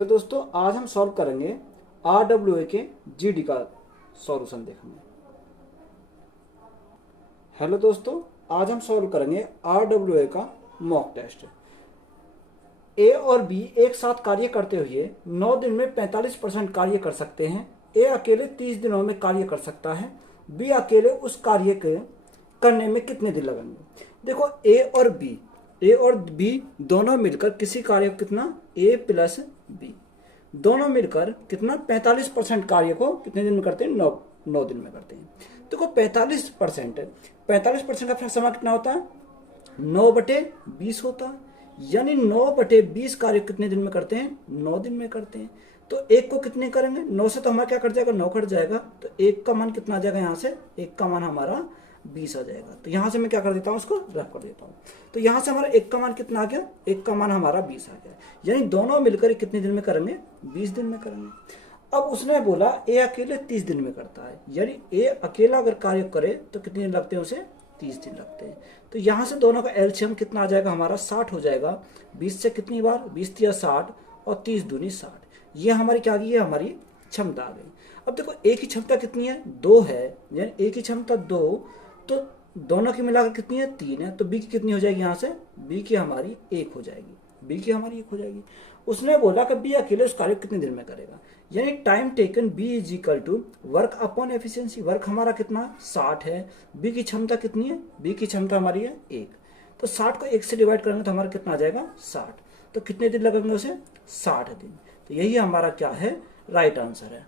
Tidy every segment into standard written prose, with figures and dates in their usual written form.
तो दोस्तों आज हम सॉल्व करेंगे RWA के GD का सॉल्यूशन देखेंगे। हेलो दोस्तों, आज हम सॉल्व करेंगे RWA का मॉक टेस्ट। ए और बी एक साथ कार्य करते हुए 9 दिन में 45% कार्य कर सकते हैं। ए अकेले 30 दिनों में कार्य कर सकता है। बी अकेले उस कार्य के करने में कितने दिन लगेंगे। देखो ए और बी दोनों मिलकर किसी कार्य को कितना ए प्लस बी दोनों मिलकर कितना 45% कार्य को कितने दिन में करते हैं, 9 दिन में करते हैं। देखो 45% का समय कितना होता है, 9/20 होता है। यानी 9/20 कार्य कितने दिन में करते हैं, 9 दिन में करते हैं। तो एक को कितने करेंगे, 9 से तो हमारा क्या कट जाएगा, 9 कट जाएगा। तो एक का मान कितना आ जाएगा, यहाँ से एक का मान हमारा 20 आ जाएगा। तो यहाँ से मैं क्या कर देता हूँ, उसको रफ कर देता हूँ। तो यहाँ से हमारा एक का मान कितना आ गया, एक का मान हमारा 20 आ गया। यानी दोनों मिलकर कितने दिन में करेंगे, 20 दिन में करेंगे। अब उसने बोला ए अकेले 30 दिन में करता है। यानी ए अकेला अगर कार्य करे तो कितने दिन लगते हैं, उसे 30 दिन लगते हैं। तो यहाँ से दोनों का एलसीएम कितना आ जाएगा, हमारा 60 हो जाएगा। 20 से कितनी बार, 20 तिया 60 और 30 दूनी 60। ये हमारी क्या आ गई है, हमारी क्षमता आ गई। अब देखो ए की क्षमता कितनी है, 2 है। यानी ए की क्षमता 2, तो दोनों की मिलाकर कितनी है, 3 है। तो बी की कितनी हो जाएगी, यहाँ से बी की हमारी 1 हो जाएगी। बी की हमारी 1 हो जाएगी। उसने बोला कि बी अकेले उस कार्य कितने दिन में करेगा। यानी time taken B is equal to work upon efficiency. Work हमारा कितना 60 है। बी की क्षमता कितनी है, बी की क्षमता हमारी है 1। तो 60 को 1 से डिवाइड करेंगे तो हमारा कितना आ जाएगा, 60। तो कितने दिन लगेंगे उसे, 60 दिन। तो यही हमारा क्या है, राइट आंसर है।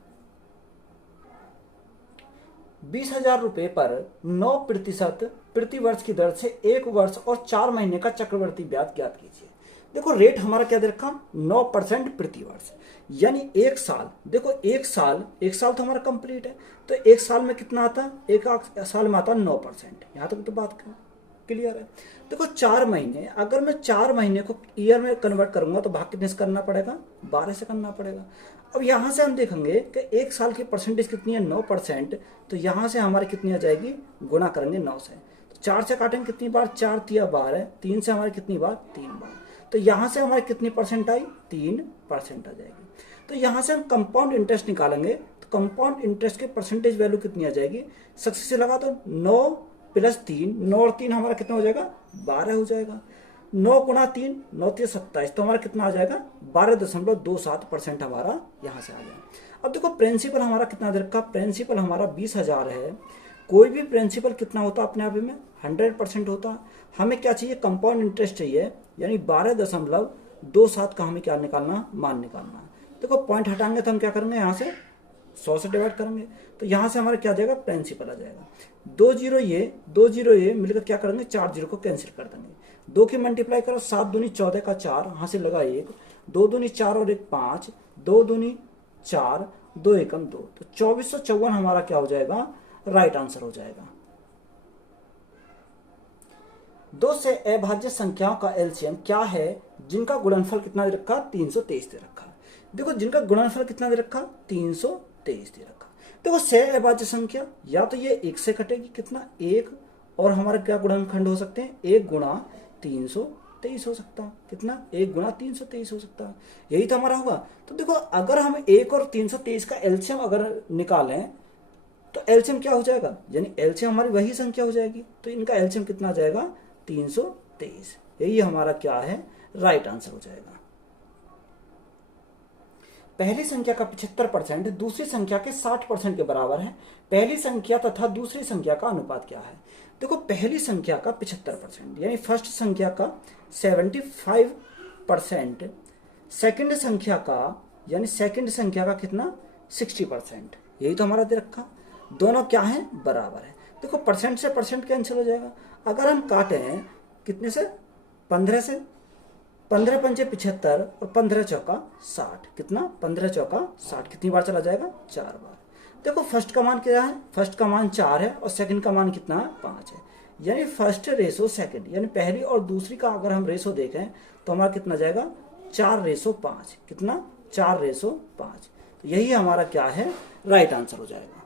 20,000 रुपए पर 9% प्रति वर्ष की दर से 1 वर्ष और 4 महीने का चक्रवृद्धि ब्याज ज्ञात कीजिए। देखो रेट हमारा क्या दे रखा, 9% प्रति वर्ष। यानी 1 साल, देखो 1 साल तो हमारा कंप्लीट है। तो 1 साल में कितना आता है, 1 साल में आता है 9%। यहाँ तक तो बात क्लियर है। देखो 4 महीने, अगर मैं 4 महीने को ईयर में कन्वर्ट करूंगा तो भाग कितने से करना पड़ेगा, 12 से करना पड़ेगा। अब यहाँ से हम देखेंगे कि 1 साल की परसेंटेज कितनी है, 9%। तो यहाँ से हमारी कितनी आ जाएगी, गुना करेंगे 9 से। तो 4 से काटेंगे कितनी बार, 4 तिया 12। 3 से हमारी कितनी बार, 3 बार। तो यहाँ से हमारी कितनी परसेंट आई, 3% आ जाएगी। तो यहाँ से हम कंपाउंड इंटरेस्ट निकालेंगे। तो कंपाउंड इंटरेस्ट के परसेंटेज वैल्यू कितनी आ जाएगी, सक्सेस से लगा तो 9 + 3, 9 और 3 हमारा कितना हो जाएगा, 12 हो जाएगा। 9 × 3, 9 × 27। तो हमारा कितना आ जाएगा, 12.27% हमारा यहाँ से आ गया। अब देखो प्रिंसिपल हमारा कितना दे रखा, प्रिंसिपल हमारा 20,000 है। कोई भी प्रिंसिपल कितना होता है अपने आप में, 100% होता है। हमें क्या चाहिए, कंपाउंड इंटरेस्ट चाहिए। यानी 12.27 का हमें क्या निकालना, मान निकालना। देखो पॉइंट हटाएंगे तो हम क्या करेंगे, यहाँ से 100 से डिवाइड करेंगे। तो यहाँ से हमारा क्या आ जाएगा, प्रिंसिपल आ जाएगा। 2 जीरो ये मिलकर क्या करेंगे, 4 जीरो को कैंसिल कर देंगे। 2 की मल्टीप्लाई करो, 7 दूनी 14 का 4, यहाँ से लगा 1। 2 दूनी 4 और 1 5, 2 दूनी 4, 2 एकम 2। तो 2454 हमारा क्या हो जाएगा, राइट आंसर हो जाएगा। 2 से अभाज्य संख्याओं का एलसीएम क्या है जिनका गुणनफल कितना दे रखा, 323 दे रखा। देखो जिनका गुणनफल कितना दे रखा, 323 दे रखा। देखो से अभाज्य संख्या, या तो ये 1 से कटेगी, कितना 1, और हमारा क्या गुणनखंड हो सकते हैं, 1 × 323 हो सकता है। कितना, 1 × 323 हो सकता है। यही तो हमारा होगा। तो देखो अगर हम 1 और 323 का एलसीएम अगर निकालें तो एलसीएम क्या हो जाएगा, यानी एलसीएम हमारी वही संख्या हो जाएगी। तो इनका एलसीएम कितना आ जाएगा, 323। यही हमारा क्या है, राइट आंसर हो जाएगा। पहली संख्या का 75% दूसरी संख्या के 60% के बराबर है। पहली संख्या तथा दूसरी संख्या का अनुपात क्या है। देखो पहली संख्या का 75%, यानी फर्स्ट संख्या का 75%, सेकंड संख्या का, यानी सेकंड संख्या का कितना, 60%। यही तो हमारा दे रखा। दोनों क्या है, बराबर है। देखो परसेंट से परसेंट कैंसिल हो जाएगा। अगर हम काटें कितने से, 15 से, 15 × 5 = 75 और 15 × 4 = 60। कितना, 15 × 4 = 60। कितनी बार चला जाएगा, 4 बार। देखो फर्स्ट का मान क्या है, फर्स्ट का मान 4 है और सेकंड का मान कितना है, 5 है। यानी फर्स्ट रेशो सेकंड, यानी पहली और दूसरी का अगर हम रेशो देखें तो हमारा कितना जाएगा, 4:5। कितना, 4:5। तो यही हमारा क्या है, राइट आंसर हो जाएगा।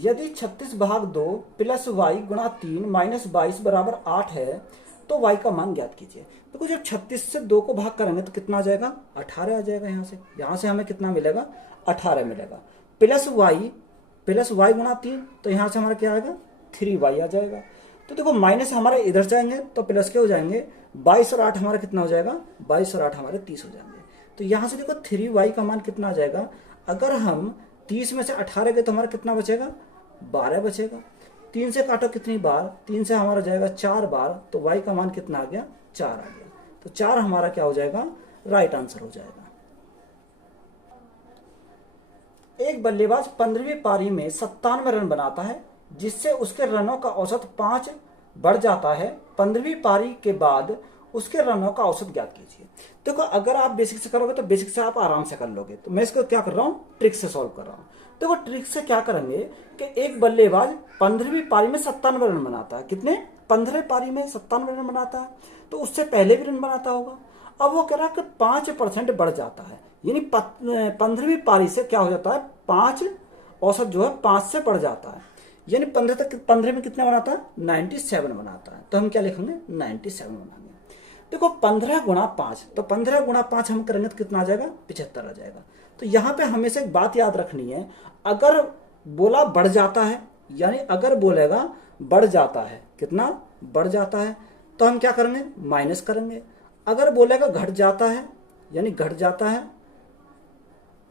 यदि 36/2 + y × 3 - 22 = 8 है तो y का मान ज्ञात कीजिए। देखो जब 36 से 2 को भाग करेंगे तो कितना आ जाएगा, 18 आ जाएगा। यहाँ से हमें कितना मिलेगा, 18 मिलेगा। प्लस y गुना 3, तो यहाँ से हमारा क्या आएगा, 3y आ जाएगा। तो देखो माइनस हमारे इधर जाएंगे तो प्लस के हो जाएंगे, 22 और 8 हमारा कितना हो जाएगा, 22 और 8 हमारे 30 हो जाएंगे। तो यहाँ से देखो 3y का मान कितना आ जाएगा, अगर हम 30 में से 18 गए तो हमारा कितना बचेगा, 12 बचेगा। 3 से काटो कितनी बार, 3 से हमारा जाएगा 4 बार, तो y का मान कितना आ गया, 4 आ गया। तो 4 हमारा क्या हो जाएगा, राइट आंसर हो जाएगा। एक बल्लेबाज 15वीं पारी में 97 रन बनाता है, जिससे उसके रनों का औसत 5 बढ़ जाता है। 15वीं पारी के बाद उसके रनों का औसत ज्ञात कीजिए। देखो अगर आप बेसिक से करोगे तो बेसिक से आप आराम से कर लोगे, तो मैं इसको क्या कर रहा हूँ, ट्रिक से सॉल्व कर रहा हूँ। देखो ट्रिक से क्या करेंगे कि एक बल्लेबाज 15वीं पारी में 97 रन बनाता है। कितने, 15 पारी में 97 रन बनाता है, तो उससे पहले भी रन बनाता होगा। अब वो कह रहा है कि 5% बढ़ जाता है, यानी 15वीं पारी से क्या हो जाता है, 5 औसत जो है 5 से बढ़ जाता है, यानी 15 में कितना बनाता है, 97 बनाता है। तो हम क्या लिखेंगे, 97 बनाएंगे। देखो 15 गुणा 5, तो 15 गुणा 5 हम करेंगे तो कितना आ जाएगा, 75 आ जाएगा। तो यहाँ पे हमें से एक बात याद रखनी है, अगर बोला बढ़ जाता है, यानी अगर बोलेगा बढ़ जाता है, कितना बढ़ जाता है, तो हम क्या करेंगे, माइनस करेंगे। अगर बोलेगा घट जाता है, यानी घट जाता है,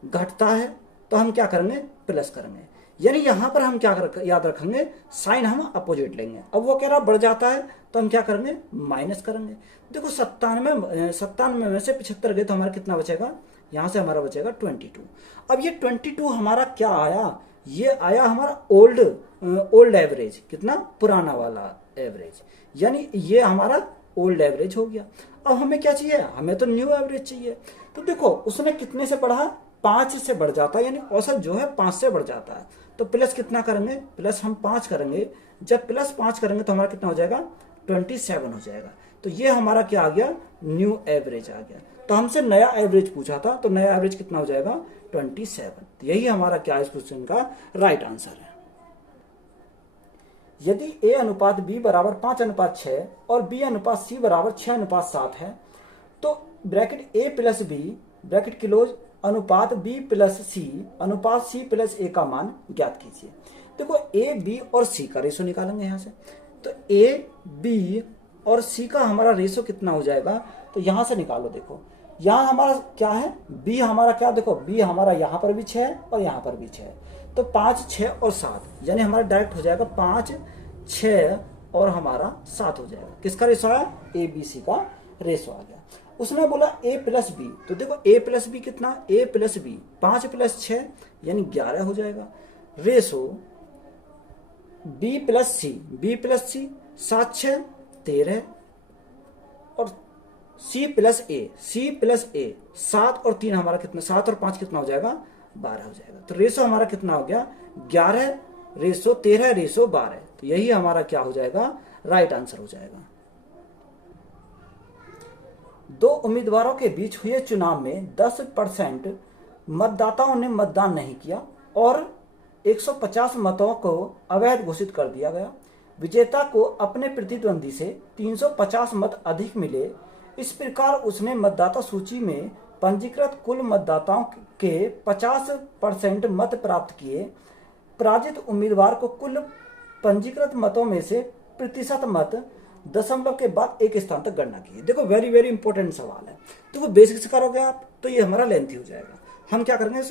घटता है, तो हम क्या करेंगे, प्लस करेंगे। यानी यहां पर हम क्या याद रखेंगे, साइन हम अपोजिट लेंगे। अब वो कह रहा बढ़ जाता है, तो हम क्या करेंगे, माइनस करेंगे। देखो 97 में से 75 गए तो हमारा कितना बचेगा, यहां से हमारा बचेगा 22। अब ये 22 हमारा क्या आया, ये आया हमारा ओल्ड एवरेज, कितना पुराना वाला एवरेज, यानी ये हमारा ओल्ड एवरेज हो गया। अब हमें क्या चाहिए, हमें तो न्यू एवरेज चाहिए। तो देखो उसने कितने से बढ़ा, 5 से बढ़ जाता है, यानी औसत जो है 5 से बढ़ जाता है। तो प्लस कितना करेंगे, प्लस हम 5 करेंगे। जब प्लस 5 करेंगे तो हमारा कितना हो जाएगा, 27 हो जाएगा। तो ये हमारा क्या आ गया, न्यू एवरेज आ गया। तो हमसे नया एवरेज पूछा था, तो नया एवरेज कितना हो जाएगा, 27। तो यही हमारा क्या इस क्वेश्चन का राइट आंसर है। यदि a अनुपात b बराबर 5:6 और b अनुपात c बराबर 6:7 है, तो bracket a plus b bracket close अनुपात b प्लस c अनुपात c प्लस a का मान ज्ञात कीजिए। देखो a b और c का रेशो निकालेंगे यहाँ से। तो a b और c का हमारा रेशो कितना हो जाएगा, तो यहाँ से निकालो। देखो यहाँ हमारा क्या है, b हमारा क्या, देखो b हमारा यहाँ पर भी 6 और यहाँ पर भी 6, तो 5, 6 और 7, यानी हमारा डायरेक्ट हो जाएगा 5, 6 और हमारा 7 हो जाएगा। किसका रेशो आया, ए बी सी का रेशो आ गया। उसने बोला a प्लस बी, तो देखो a प्लस बी कितना, a प्लस बी 5 प्लस 6 यानी 11 हो जाएगा। रेशो b प्लस सी 7, 6, 13 और c प्लस a 7 और 3 हमारा कितना, 7 और 5 कितना हो जाएगा, 12 हो जाएगा। तो रेशो हमारा कितना हो गया, 11 रेशो 13 रेशो 12। तो यही हमारा क्या हो जाएगा, राइट आंसर हो जाएगा। 2 उम्मीदवारों के बीच हुए चुनाव में 10% मतदाताओं ने मतदान नहीं किया और 150 मतों को अवैध घोषित कर दिया गया। विजेता को अपने प्रतिद्वंदी से 350 मत अधिक मिले। इस प्रकार उसने मतदाता सूची में पंजीकृत कुल मतदाताओं के 50% मत प्राप्त किए। पराजित उम्मीदवार को कुल पंजीकृत मतों में से प्रतिशत मत दशमलव के बाद एक स्थान तक गणना की। देखो वेरी वेरी इंपॉर्टेंट सवाल है। देखो बेसिक से करोगे आप तो ये हमारा लेंथी हो जाएगा। हम क्या करेंगे,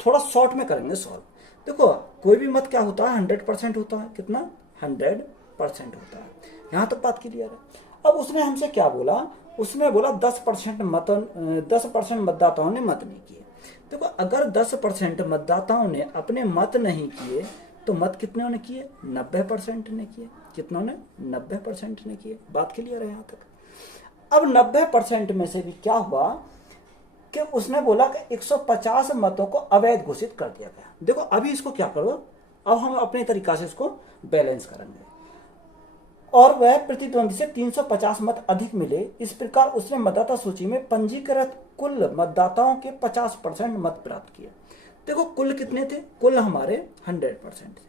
थोड़ा शॉर्ट में करेंगे सॉल्व। देखो कोई भी मत क्या होता है, 100% होता है। कितना, 100% होता है। यहाँ तक बात क्लियर है। अब उसने हमसे क्या बोला, उसने बोला 10% मतदाताओं ने मत नहीं किए। देखो अगर 10% मतदाताओं ने अपने मत नहीं किए तो मत कितने ने किए, 90% ने किए। कितनों ने, 90% ने किए। बात क्लियर है यहाँ तक। अब 90% में से भी क्या हुआ कि उसने बोला कि 150 मतों को अवैध घोषित कर दिया गया। देखो अभी इसको क्या करो, अब हम अपने तरीका से इसको बैलेंस करेंगे और वह प्रतिद्वंदी से 350 मत अधिक मिले। इस प्रकार उसने मतदाता सूची में पंजीकृत कुल मतदाताओं के 50% मत प्राप्त किए। देखो कुल कितने थे, कुल हमारे 100% थे।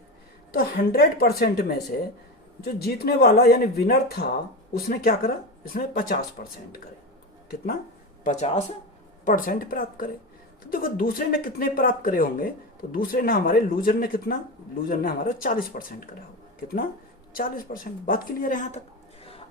तो 100% में से जो जीतने वाला यानी विनर था उसने क्या करा, इसने 50% करे, कितना 50% प्राप्त करे। तो देखो दूसरे ने कितने प्राप्त करे होंगे, तो दूसरे ने हमारे लूजर ने कितना, लूजर ने हमारा 40% करा होगा, कितना 40%। बात क्लियर है यहाँ तक।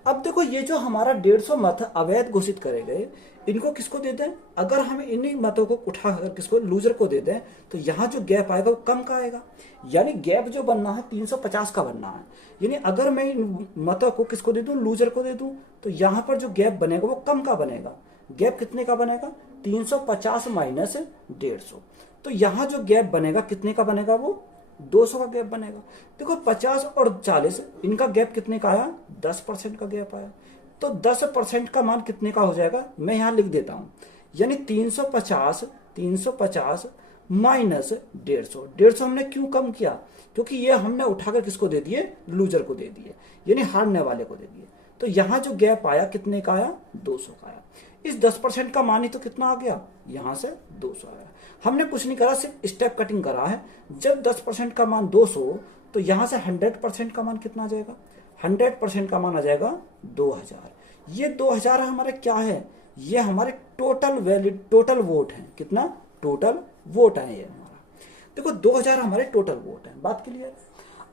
अब देखो ये जो हमारा 150 मत अवैध घोषित करे गए, इनको किसको दे दें, अगर हम इन्हीं मतों को उठाकर किसको, लूजर को दे दें, तो यहाँ जो गैप आएगा वो कम का आएगा, यानी गैप जो बनना है 350 का बनना है। यानी अगर मैं इन मतों को किसको दे दूं, लूजर को दे दूं, तो यहाँ पर जो गैप बनेगा वो कम का बनेगा। गैप कितने का बनेगा, 350 माइनस 150। तो यहाँ जो गैप बनेगा कितने का बनेगा, वो 200 का गैप बनेगा। देखो 50 और 40 इनका गैप कितने का आया, 10% का गैप आया। तो 10% का मान कितने का हो जाएगा, मैं यहाँ लिख देता हूँ, यानी 350 माइनस 150 हमने क्यों कम किया, क्योंकि ये हमने उठाकर किसको दे दिए, लूजर को दे दिए, यानी हारने वाले को दे दिए। तो यहाँ जो गैप आया कितने का आया, 200 का आया। इस 10% का मान ही तो कितना आ गया, यहाँ से 200 आया। हमने कुछ नहीं करा, सिर्फ स्टेप कटिंग करा है। जब 10% का मान 200, तो यहाँ से 100% का मान कितना आ जाएगा, 100% का मान आ जाएगा 2000। ये 2000 हमारे क्या है, ये हमारे टोटल वैलिड, टोटल वोट है, कितना टोटल वोट है ये हमारा। देखो 2000 हमारे टोटल वोट है। बात क्लियर।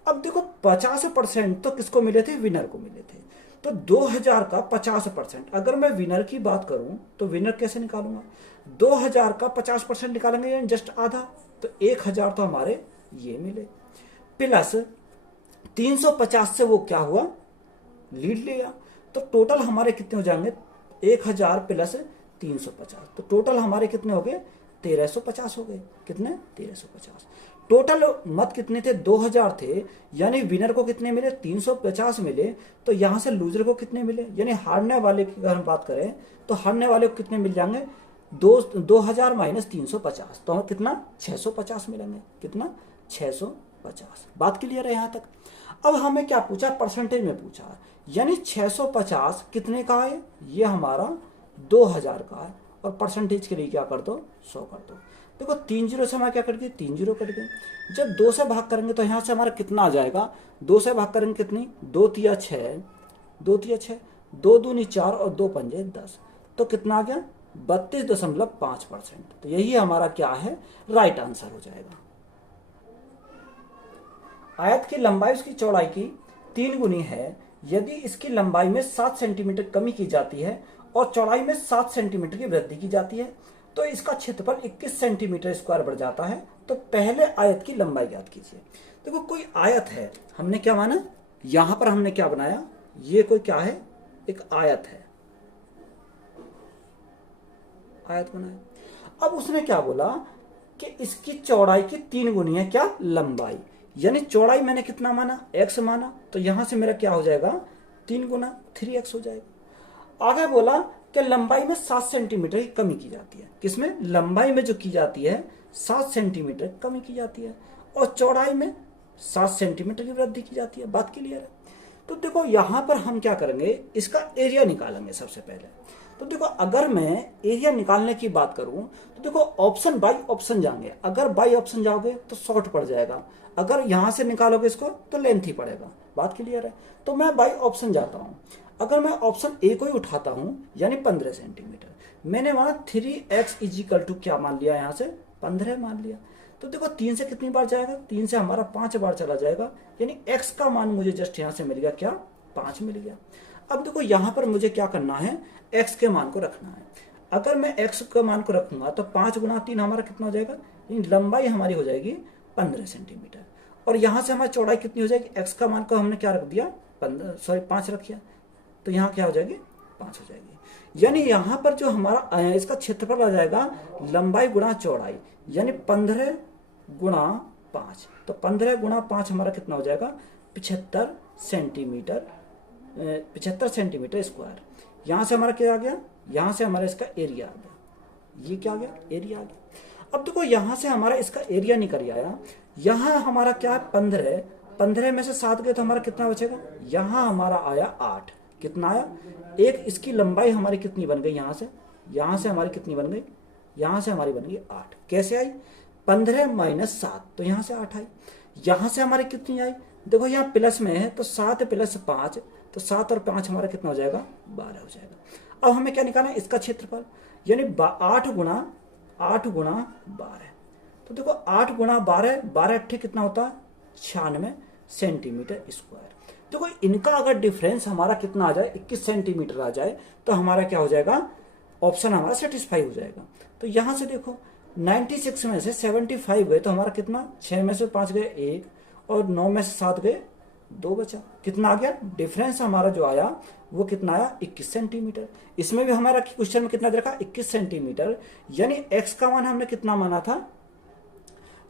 अब देखो 50% तो किसको मिले थे, विनर को मिले थे। तो 2000 का 50%, अगर मैं विनर की बात करूं तो विनर कैसे निकालूंगा, 2000 का 50% निकालेंगे यानी जस्ट आधा, तो 1000 तो हमारे ये मिले, प्लस 350 से वो क्या हुआ, लीड लिया। तो टोटल हमारे कितने हो जाएंगे, 1000 प्लस 350, तो टोटल हमारे कितने हो गए, 1350 हो गए। कितने, 1350। टोटल मत कितने थे, 2000 थे, यानी विनर को कितने मिले, 350 मिले। तो यहां से लूजर को कितने मिले, यानी हारने वाले की अगर हम बात करें तो हारने वाले को कितने मिल जाएंगे, 2000 माइनस 350, तो कितना 650 मिलेंगे, कितना 650। बात क्लियर है यहाँ तक। अब हमें क्या पूछा, परसेंटेज में पूछा, यानी 650 कितने का है, ये हमारा 2000 का है, और परसेंटेज के लिए क्या कर दो, 100 कर दो। देखो 3 जीरो से हमारा क्या कट गई, 3 जीरो कट गए। जब 2 से भाग करेंगे तो यहाँ से हमारा कितना आ जाएगा, 2 से भाग करेंगे कितनी, 2 तिया 6, 2 तिया 6, 2 दूनी 4 और 2 पंजे 10, तो कितना आ गया 32.5%। तो यही हमारा क्या है, राइट आंसर हो जाएगा। आयत की लंबाई उसकी चौड़ाई की 3 गुनी है यदि इसकी लंबाई में 7 सेंटीमीटर कमी की जाती है और चौड़ाई में 7 सेंटीमीटर की वृद्धि की जाती है, तो इसका क्षेत्रफल 21 सेंटीमीटर स्क्वायर बढ़ जाता है। तो पहले आयत की लंबाई ज्ञात कीजिए। देखो कोई आयत है, हमने क्या माना, यहां पर हमने क्या बनाया, ये कोई क्या है, एक आयत है, आयत बनाया। अब उसने क्या बोला कि इसकी चौड़ाई की 3 गुनी है क्या, लंबाई, यानी चौड़ाई मैंने कितना माना, x माना, तो यहां से मेरा क्या हो जाएगा, 3 गुना 3x हो जाएगा। आगे बोला कि लंबाई में 7 सेंटीमीटर की कमी की जाती है, किसमें, लंबाई में जो की जाती है 7 सेंटीमीटर कमी की जाती है, और चौड़ाई में 7 सेंटीमीटर की वृद्धि की जाती है। बात क्लियर है। तो देखो यहां पर हम क्या करेंगे, इसका एरिया निकालेंगे सबसे पहले। तो देखो अगर मैं एरिया निकालने की बात करूं तो देखो ऑप्शन बाई ऑप्शन जाएंगे, अगर बाई ऑप्शन जाओगे तो शॉर्ट पड़ जाएगा, अगर यहां से निकालोगे इसको तो लेंथ ही पड़ेगा। बात क्लियर है। तो मैं बाई ऑप्शन जाता हूं, अगर मैं ऑप्शन ए को ही उठाता हूं यानी 15 सेंटीमीटर, मैंने वहां 3x इजिकल टू क्या मान लिया, यहां से 15 मान लिया। तो देखो 3 से कितनी बार जाएगा, 3 से हमारा 5 बार चला जाएगा, यानी x का मान मुझे जस्ट यहां से मिल गया, क्या 5 मिल गया। अब देखो यहां पर मुझे क्या करना है, x के मान को रखना है। अगर मैं x के मान को रखूंगा तो 5 गुना 3 हमारा कितना हो जाएगा, लंबाई हमारी हो जाएगी 15 सेंटीमीटर, और यहां से हमारी चौड़ाई कितनी हो जाएगी, x का मान को हमने क्या रख दिया, 5 रखिया, तो यहाँ क्या हो जाएगी, 5 हो जाएगी। यानी यहाँ पर जो हमारा इसका क्षेत्रफल आ जाएगा लंबाई गुणा चौड़ाई, यानी 15 गुणा 5, तो 15 गुणा 5 हमारा कितना हो जाएगा, 75 सेंटीमीटर, 75 सेंटीमीटर स्क्वायर। यहाँ से हमारा क्या आ गया, यहाँ से हमारा इसका एरिया आ गया, ये क्या आ गया, एरिया आ गया। अब देखो यहाँ से हमारा इसका एरिया निकल आया, यहाँ हमारा क्या है 15, 15 में से 7 गए तो हमारा कितना बचेगा, यहाँ हमारा आया 8, कितना आया, एक इसकी लंबाई हमारी कितनी बन गई, यहाँ से हमारी कितनी बन गई, यहाँ से हमारी बन गई 8। कैसे आई, 15 माइनस 7, तो यहाँ से 8 आई। यहां से हमारी कितनी आई, देखो यहाँ प्लस में है तो 7 + 5, तो 7 और 5 हमारा कितना हो जाएगा, 12 हो जाएगा। अब हमें क्या निकालना है, इसका क्षेत्रफल, यानी 8 गुणा 12। तो देखो 8 गुणा 12, 12 अट्ठे कितना होता है, 96 सेंटीमीटर स्क्वायर। देखो इनका अगर डिफरेंस हमारा कितना आ जाए, 21 सेंटीमीटर आ जाए, तो हमारा क्या हो जाएगा, ऑप्शन हमारा सेटिस्फाई हो जाएगा। तो यहां से देखो 96 में से 75 गए तो हमारा कितना, 6 में से 5 गए 1 और 9 में से 7 गए 2 बचा, कितना आ गया, डिफरेंस हमारा जो आया वो कितना आया, 21 सेंटीमीटर। इसमें भी हमारा क्वेश्चन में कितना दे रखा, 21 सेंटीमीटर, यानी एक्स का मान हमने कितना माना था,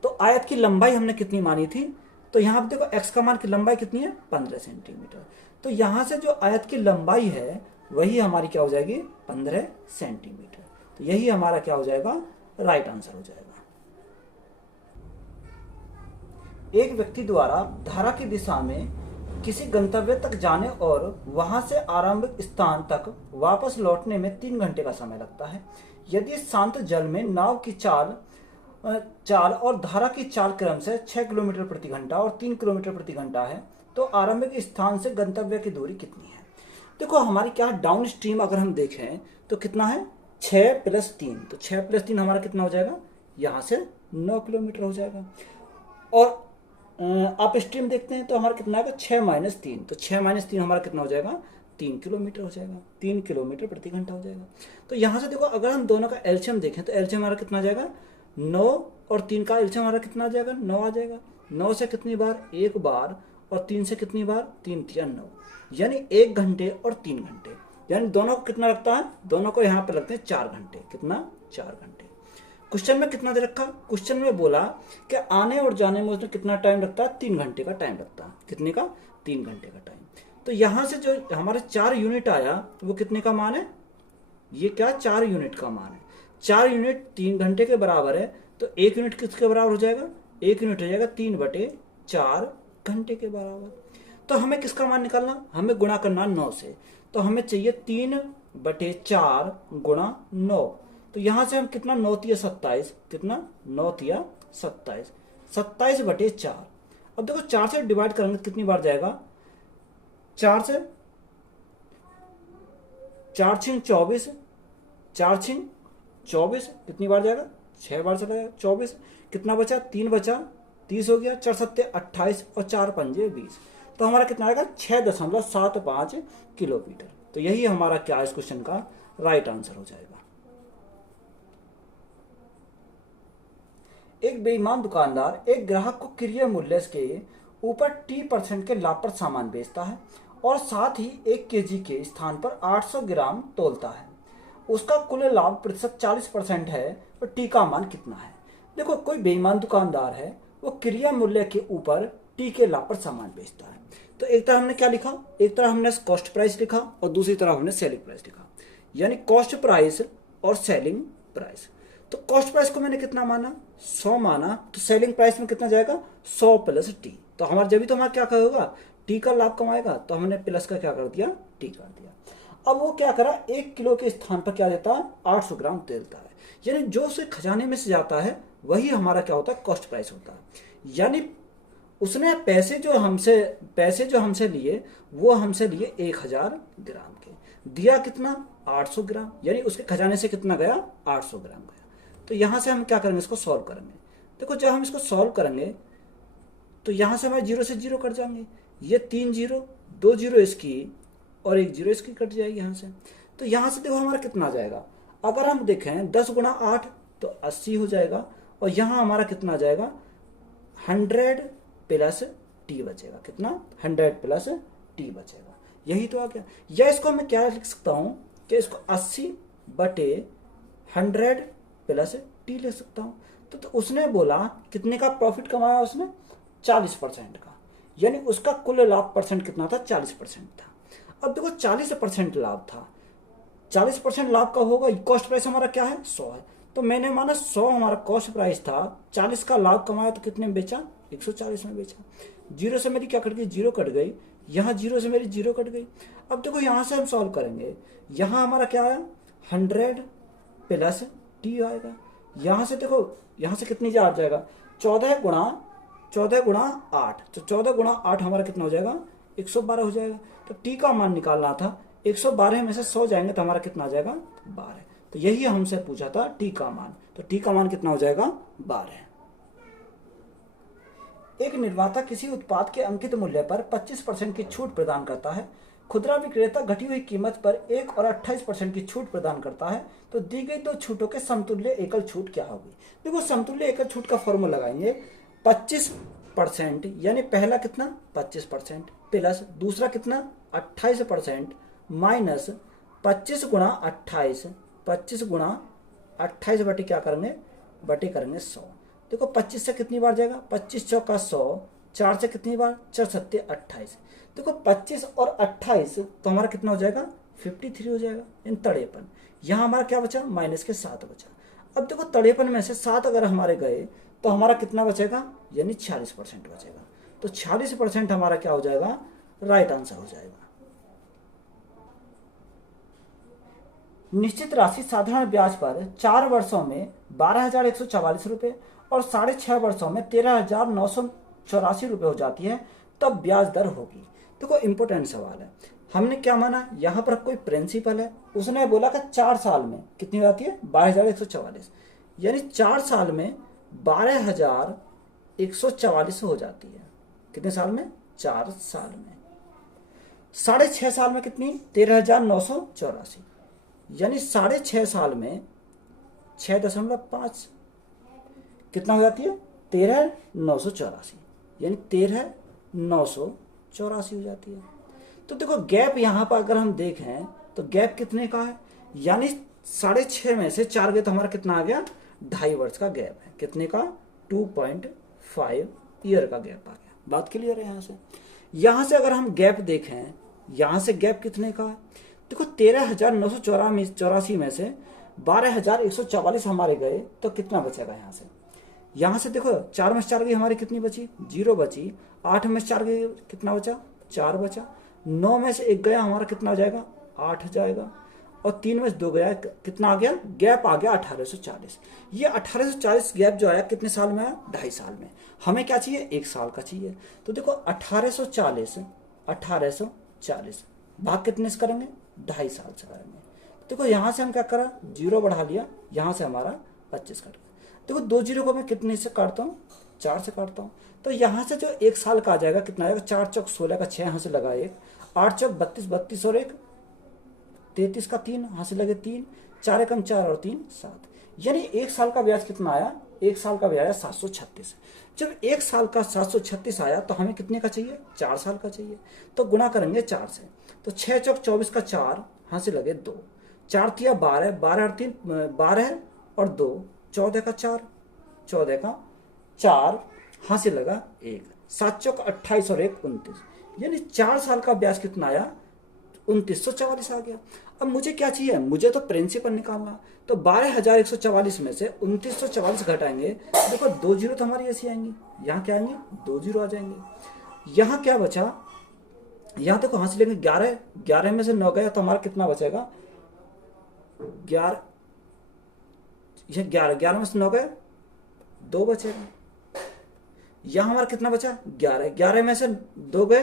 तो आयत की लंबाई हमने कितनी मानी थी, तो यहां पर देखो एक्स का मान की लंबाई कितनी है, 15 सेंटीमीटर। तो यहां से जो आयत की लंबाई है वही हमारी क्या हो जाएगी, 15 सेंटीमीटर। तो यही हमारा क्या हो जाएगा, राइट आंसर हो जाएगा। एक व्यक्ति द्वारा धारा की दिशा में किसी गंतव्य तक जाने और वहां से आरंभिक स्थान तक वापस लौटने में 3 घंटे का समय लगता है। यदि शांत जल में नाव की चाल और धारा की चाल क्रम से 6 किलोमीटर प्रति घंटा और 3 किलोमीटर प्रति घंटा है, तो आरंभिक स्थान से गंतव्य की दूरी कितनी है। देखो हमारी क्या डाउन स्ट्रीम अगर हम देखें तो कितना है, 6 + 3, तो 6 + 3 हमारा कितना हो जाएगा, यहां से 9 किलोमीटर हो जाएगा। और आप स्ट्रीम देखते हैं तो हमारा कितना आएगा, 6 - 3, तो 6 - 3 हमारा कितना हो जाएगा, 3 किलोमीटर हो जाएगा, 3 किलोमीटर प्रति घंटा हो जाएगा। तो यहाँ से देखो अगर हम दोनों का एलसीएम देखें तो एलसीएम हमारा कितना आ जाएगा, 9 और 3 का एलसीएम हमारा कितना आ जाएगा, 9 आ जाएगा। 9 से कितनी बार, 1 बार, और 3 से कितनी बार, 3 × 3 = 9, यानी 1 घंटे और 3 घंटे, यानी दोनों को कितना लगता है, दोनों को यहाँ पे लगते हैं 4 घंटे, कितना, 4 घंटे। क्वेश्चन में कितना दे रखा, क्वेश्चन में बोला कि आने और जाने में उसमें कितना टाइम लगता है, 3 घंटे का टाइम लगता है, कितने का, 3 घंटे का टाइम। तो यहां से जो हमारे 4 यूनिट आया वो कितने का मान है, ये क्या, 4 यूनिट का मान है। 4 यूनिट 3 घंटे के बराबर है, तो 1 यूनिट किसके बराबर हो जाएगा, 1 यूनिट हो जाएगा 3/4 घंटे के बराबर। तो हमें किसका मान निकालना, हमें गुणा करना 9 से, तो हमें चाहिए 3/4 × 9। तो यहां से हम कितना, 9 × 27, कितना, 9 × 27, 27/4। अब देखो 4 से डिवाइड करेंगे कितनी बार जाएगा, 4 से 4 × 24, 4 × 24 कितनी बार जाएगा, 6 बार चला जाएगा, 24 कितना बचा, 3 बचा, 30 हो गया, 4 × 7 = 28 और 4 × 5 = 20। तो हमारा कितना आएगा, 6.75 किलोमीटर। तो यही हमारा क्या इस क्वेश्चन का राइट आंसर हो जाएगा। एक बेईमान दुकानदार एक ग्राहक को क्रय मूल्य के ऊपर 30% के लाभ पर सामान बेचता है और साथ ही 1 केजी के स्थान पर 800 ग्राम तोलता है। उसका कुल लाभ प्रतिशत 40% है, तो टी का मान कितना है। देखो कोई बेईमान दुकानदार है, वो क्रय मूल्य के ऊपर टी के लाभ पर सामान बेचता है। तो एक तरह हमने क्या लिखा, एक तरह हमने कॉस्ट प्राइस लिखा और दूसरी तरह हमने सेलिंग प्राइस लिखा, यानी कॉस्ट प्राइस और सेलिंग प्राइस। तो कॉस्ट प्राइस को मैंने कितना माना, 100 माना, तो सेलिंग प्राइस में कितना जाएगा, 100 + टी। तो हमारा जब भी तो हमारा क्या होगा, टी का लाभ कमाएगा, तो हमने प्लस का क्या कर दिया, टी कर दिया। अब वो क्या करा, 1 किलो के स्थान पर क्या देता है, 800 ग्राम देता है, यानी जो उसे खजाने में से जाता है वही हमारा क्या होता है, कॉस्ट प्राइस होता है। यानी उसने पैसे जो हमसे लिए वो हमसे लिए 1000 ग्राम के, दिया कितना, 800 ग्राम, यानी उसके खजाने से कितना गया, 800 ग्राम गया। तो यहां से हम क्या करेंगे, इसको सॉल्व करेंगे। देखो जब हम इसको सॉल्व करेंगे तो यहां से हमारे 0 से 0 कट जाएंगे, ये 3 0, 2 0 इसकी और 1 0 इसकी कट जाएगी यहाँ से। तो यहाँ से देखो हमारा कितना आ जाएगा, अगर हम देखें 10 × 8 तो 80 हो जाएगा, और यहाँ हमारा कितना आ जाएगा, 100 + टी बचेगा, कितना, 100 + टी बचेगा। यही तो आ गया। या इसको मैं क्या लिख सकता हूँ कि इसको 80/100 + टी ले सकता हूँ। तो उसने बोला कितने का प्रॉफिट कमाया उसने, 40% का, यानी उसका कुल लाभ परसेंट कितना था, 40% था। अब देखो 40% लाभ था, 40% लाभ का होगा, कॉस्ट प्राइस हमारा क्या है, 100 है, तो मैंने माना 100 हमारा कॉस्ट प्राइस था, 40 का लाभ कमाया, तो कितने में बेचा, 140 में बेचा। 0 से मेरी क्या कट गई, 0 कट गई, यहाँ 0 से मेरी 0 कट गई। अब देखो यहाँ से हम सॉल्व करेंगे, यहाँ हमारा क्या आया, 100 + टी आएगा। यहाँ से देखो, यहाँ से कितनी जा जाएगा, 14 × 14 गुणा 8, तो 14 गुणा 8 हमारा कितना हो जाएगा 112 हो जाएगा। तो टी का मान निकालना था, 112 में से 100 जाएंगे तो हमारा कितना आ जाएगा 12। तो यही हमसे पूछा था टी का मान, तो टी का मान कितना हो जाएगा 12। एक निर्माता किसी उत्पाद के अंकित मूल्य पर 25% की छूट प्रदान करता है। खुदरा विक्रेता घटी हुई कीमत पर 1 और 28% की छूट प्रदान करता है। तो दी गई दो छूटों के समतुल्य एकल छूट क्या होगी। देखो समतुल्य एकल छूट का फॉर्मूला लगाएंगे, 25% यानी पहला कितना 25% प्लस दूसरा कितना 28% माइनस 25 गुणा 28, 25 गुणा 28 बटे क्या करेंगे, बटे करेंगे 100। देखो 25 से कितनी बार जाएगा, 25 चौका 100, 4 से कितनी बार 4 सत्ते 28। देखो 25 और 28 तो हमारा कितना हो जाएगा 53 हो जाएगा इन 53। यहाँ हमारा क्या बचा माइनस के 7 बचा। अब देखो 53 में से 7 अगर हमारे गए तो हमारा कितना बचेगा, यानी 46% बचेगा। तो 46% हमारा क्या हो जाएगा, राइट आंसर हो जाएगा। निश्चित राशि साधारण ब्याज पर 4 वर्षों में 12,144 रुपये और 6.5 वर्षों में 13,984 रुपये हो जाती है, तब ब्याज दर होगी। देखो इंपॉर्टेंट सवाल है, हमने क्या माना, यहाँ पर कोई प्रिंसिपल है, उसने बोला कि 4 साल में कितनी हो जाती है 12,144, यानी 4 साल में 12,144 हो जाती है। कितने साल में, 4 साल में। 6.5 साल में कितनी 13,984, यानी 6.5 साल में 6.5 कितना हो जाती है 13,984, यानी 13,984 हो जाती है। तो देखो गैप यहाँ पर अगर हम देखें तो गैप कितने का है, यानी 6.5 में से 4 गए तो हमारा कितना आ गया 2.5 वर्ष का गैप है। कितने का 2.5 ईयर का गैप आ गया। बात क्लियर है। यहाँ से अगर हम गैप देखें, यहाँ से गैप कितने का है, देखो 13,984 में से 12,144 हमारे गए तो कितना बचेगा यहाँ से देखो 4 में से 4 गई हमारी कितनी बची 0 बची, 8 में से 4 गई कितना बचा 4 बचा, 9 में से 1 गया हमारा कितना हो जाएगा 8 जाएगा, और 3 में से 2 गया कितना आ गया, गैप आ गया 1840। ये 1840 गैप जो आया कितने साल में आया 2.5 साल में। हमें क्या चाहिए 1 साल का चाहिए। तो देखो 1840 भाग कितने से करेंगे 2.5 साल से करेंगे। देखो यहाँ से हम क्या करा 0 बढ़ा लिया, यहाँ से हमारा 25 कट गया। देखो 2 0 को मैं कितने से काटता हूँ 4 से काटता हूँ, तो यहाँ से जो 1 साल का आ जाएगा कितना आएगा 4 चौक 16 का 6 यहाँ से लगा 1, 8 चौक 32, 32 और 1 33 का 3 यहाँ से लगे 3, 4 एकम 4 और 3 7, यानी 1 साल का ब्याज कितना आया, 1 साल का ब्याज 736। जब 1 साल का 736 आया तो हमें कितने का चाहिए 4 साल का चाहिए, तो गुना करेंगे 4 से। तो 6 चौक 24 का 4 यहाँ से लगे 2, 4 तिया 12, 12 और 3 12 और 2 14 का 4, 14 का 4 यहाँ से लगा 1, 7 चौक 28 और 1 29, यानी 4 साल का ब्याज कितना आया 2944 आ गया। अब मुझे क्या चाहिए, मुझे तो प्रिंसिपल निकालना, तो 12,144 में से 2944 घटाएंगे, देखो 2 जीरो तो हमारी ऐसी आएंगी, यहाँ क्या आएंगे 2 जीरो आ जाएंगे। यहाँ क्या बचा, यहाँ देखो हाँ से लेंगे 11, 11 में से 9 गया तो हमारा कितना बचेगा 11, ये 11, 11 में से 9 गए 2 बचेगा। यहाँ हमारा कितना बचा 11, 11 में से 2 गए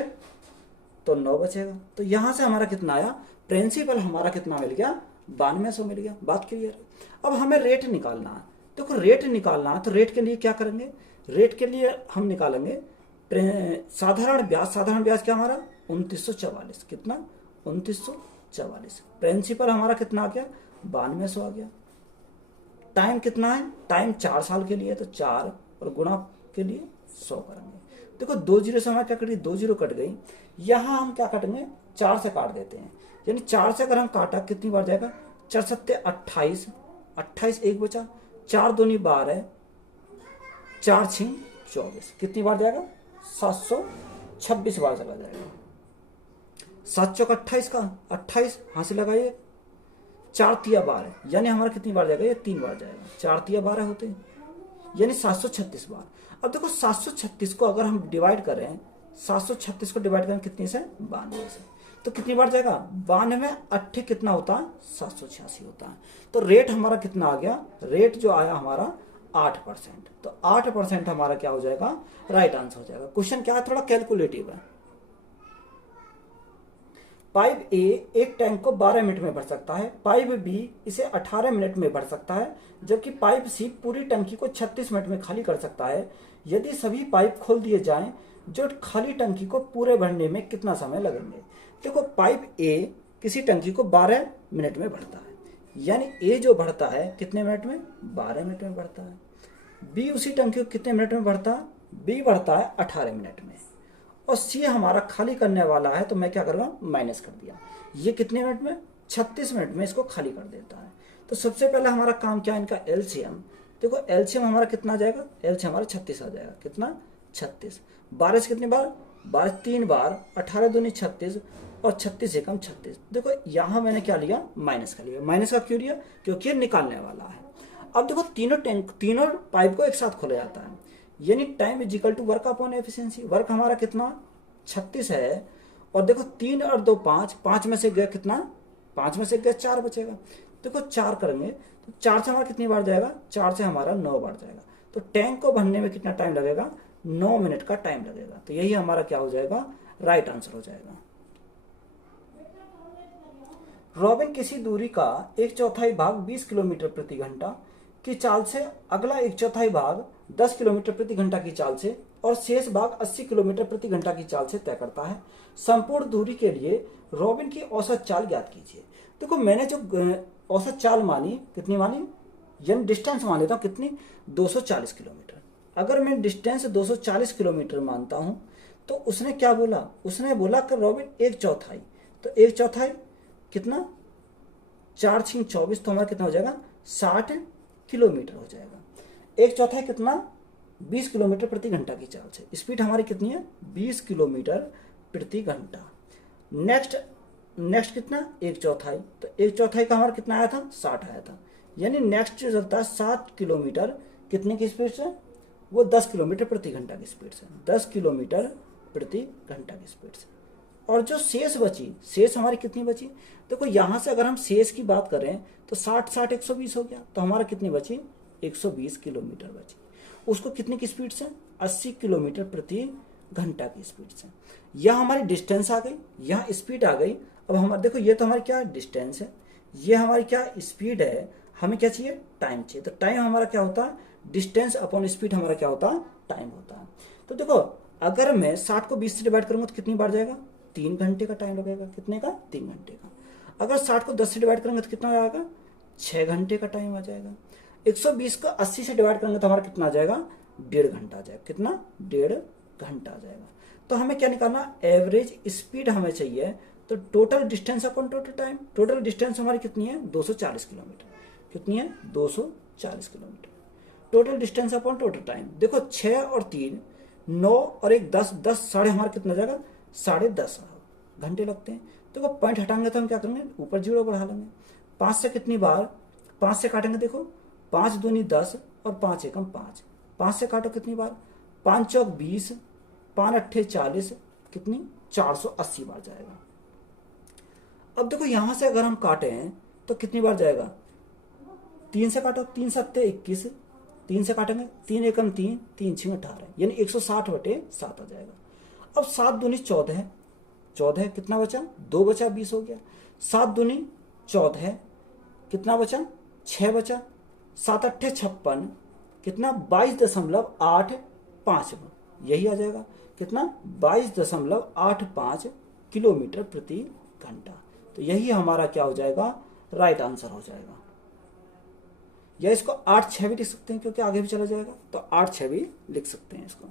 तो 9 बचेगा। तो यहाँ से हमारा कितना आया, प्रिंसिपल हमारा कितना मिल गया 9200 मिल गया। बात क्लियर है। अब हमें रेट निकालना है। देखो रेट निकालना है तो रेट के लिए क्या करेंगे, रेट के लिए हम निकालेंगे साधारण ब्याज। साधारण ब्याज क्या हमारा 2944, कितना 2944। प्रिंसिपल हमारा कितना आ गया 9200 आ गया। टाइम कितना है, टाइम 4 साल के लिए, तो 4 और गुणा के लिए 100 करेंगे। देखो 2 जीरो से हमारा क्या कट गई 2 जीरो कट गई। यहाँ हम क्या काटेंगे 4 से काट देते हैं, यानी 4 से अगर हम काटा कितनी बार जाएगा 4 सत्ते 28, 28 1 बचा, 4 दूनी 12, 4 छीन 24, कितनी बार जाएगा 726 बार चला जाएगा। 7 चौक 28 का 28 यहाँ से लगाइए, 4 तिया 12, यानी हमारा कितनी बार जाएगा ये 3 बार जाएगा, 4 तिया 12 होते हैं, यानी 736 बार। अब देखो 736 को अगर हम डिवाइड करें, 736 को डिवाइड करें कितनी से 92 से, तो कितनी बार जाएगा 92 में 8 कितना होता है 786 होता है। तो रेट हमारा कितना आ गया, रेट जो आया हमारा 8%। तो 8% हमारा क्या हो जाएगा, राइट आंसर हो जाएगा। क्वेश्चन क्या है, थोड़ा कैलकुलेटिव है। पाइप ए एक टैंक को 12 मिनट में भर सकता है, पाइप बी इसे 18 मिनट में भर सकता है, जबकि पाइप सी पूरी टंकी को 36 मिनट में खाली कर सकता है। यदि सभी पाइप खोल दिए जाएं, जो खाली टंकी को पूरे भरने में कितना समय लगेंगे। देखो पाइप ए किसी टंकी को 12 मिनट में भरता है, यानी ए जो भरता है कितने मिनट में, 12 मिनट में भरता है। बी उसी टंकी को कितने मिनट में भरता है, बी भरता है 18 मिनट में। और सी हमारा खाली करने वाला है, तो मैं क्या करूँगा, माइनस कर दिया। ये कितने मिनट में, 36 मिनट में इसको खाली कर देता है। तो सबसे पहले हमारा काम क्या है, इनका एलसीएम। देखो एलसीएम हमारा कितना आ जाएगा, एलसीएम हमारा 36 आ जाएगा। कितना, 36। 12 से कितनी बार, 12 3 बार, 18 दूनी 36 और 36 एकम 36। देखो यहाँ मैंने क्या लिया, माइनस का लिया। माइनस का क्यों लिया, क्योंकि ये निकालने वाला है। अब देखो तीनों पाइप को एक साथ खोला जाता है, यानी time is equal to work upon efficiency. Work हमारा कितना, 36 है। और देखो 3 और 2 5, 5 में से गया कितना, 5 में से गया 4 बचेगा। देखो 4 करेंगे तो 4 से हमारा कितनी बार जाएगा, 4 से हमारा 9 बार जाएगा। तो टैंक को भरने में कितना टाइम लगेगा, 9 मिनट का टाइम लगेगा। तो यही हमारा क्या हो जाएगा, राइट आंसर हो जाएगा। रॉबिन किसी दूरी का 1/4 भाग 20 किलोमीटर प्रति घंटा की चाल से, अगला 1/4 भाग 10 किलोमीटर प्रति घंटा की चाल से और शेष भाग 80 किलोमीटर प्रति घंटा की चाल से तय करता है। संपूर्ण दूरी के लिए रॉबिन की औसत चाल ज्ञात कीजिए। देखो मैंने जो औसत चाल मानी, कितनी मानी, यानी डिस्टेंस मान लेता हूँ कितनी, 240 किलोमीटर। अगर मैं डिस्टेंस 240 किलोमीटर मानता हूँ, तो उसने क्या बोला, उसने बोला कि रॉबिन 1/4, तो 1/4 कितना, 4 6 24, तो हमारा कितना हो जाएगा, 60 किलोमीटर हो जाएगा। 1/4 कितना, 20 किलोमीटर प्रति घंटा की चाल से। स्पीड हमारी कितनी है, 20 किलोमीटर प्रति घंटा। नेक्स्ट कितना, 1/4, तो 1/4 का हमारा कितना आया था, 60 आया था। यानी नेक्स्ट जो चलता है 60 किलोमीटर कितने की स्पीड से, वो 10 किलोमीटर प्रति घंटा की स्पीड से, 10 किलोमीटर प्रति घंटा की स्पीड से। और जो शेष बची, शेष हमारी कितनी बची, देखो यहां से अगर हम शेष की बात करें तो 60 60 120 हो गया, तो हमारा कितनी बची, 120 किलोमीटर बची। उसको कितने की स्पीड से, 80 किलोमीटर प्रति घंटा की स्पीड से। यह हमारी डिस्टेंस आ गई, यह स्पीड आ गई। अब हमारे देखो ये तो हमारी क्या डिस्टेंस है, ये हमारी क्या स्पीड है, हमें क्या चाहिए, टाइम चाहिए। तो टाइम हमारा क्या होता है, डिस्टेंस अपॉन स्पीड हमारा क्या होता है, टाइम होता है। तो देखो अगर मैं 60 को 20 से डिवाइड करूंगा तो कितनी बार जाएगा, 3 घंटे का टाइम लगेगा। कितने का, 3 घंटे का। अगर 60 को 10 से डिवाइड करेंगे तो कितना आएगा, 6 घंटे का टाइम आ जाएगा। 120 को 80 से डिवाइड करेंगे तो हमारा कितना आ जाएगा, 1.5 घंटा आ जाएगा। कितना, 1.5 घंटा आ जाएगा। तो हमें क्या निकालना, एवरेज स्पीड हमें चाहिए। तो total distance upon total time, total distance हमारी कितनी है, 240 किलोमीटर। कितनी है, 240 kilometre. Total distance upon total time, देखो 6 और 3 9 और 1 10, 10 साढ़े हमारा कितना जाएगा, 10.5 घंटे लगते हैं। देखो पॉइंट हटाएंगे तो हम क्या करेंगे, ऊपर 0 बढ़ा लेंगे। 5 से कितनी बार, 5 से काटेंगे, देखो 5 दूनी 10 और 5 एकम 5। 5 से काटो कितनी बार, 5 चौक 20, 5 अट्ठे 40, कितनी, 480 बार जाएगा। अब देखो यहां से अगर हम काटे हैं तो कितनी बार जाएगा, 3 से काटो, 3 सत्ते 21, 3 से काटेंगे, 3 एकम 3, 3 6 18, यानी 160/7 आ जाएगा। अब 7 दूनी 14, 14 कितना बचा, 2 बचा, 20 हो गया। 7 दूनी 14, कितना बचा, 6 बचा। 7 अट्ठे 56, कितना, 22.85, यही आ जाएगा। कितना, 22.85 किलोमीटर प्रति घंटा। तो यही हमारा क्या हो जाएगा, राइट आंसर हो जाएगा। या इसको 8/6 भी लिख सकते हैं, क्योंकि आगे भी चला जाएगा, तो 8/6 भी लिख सकते हैं इसको।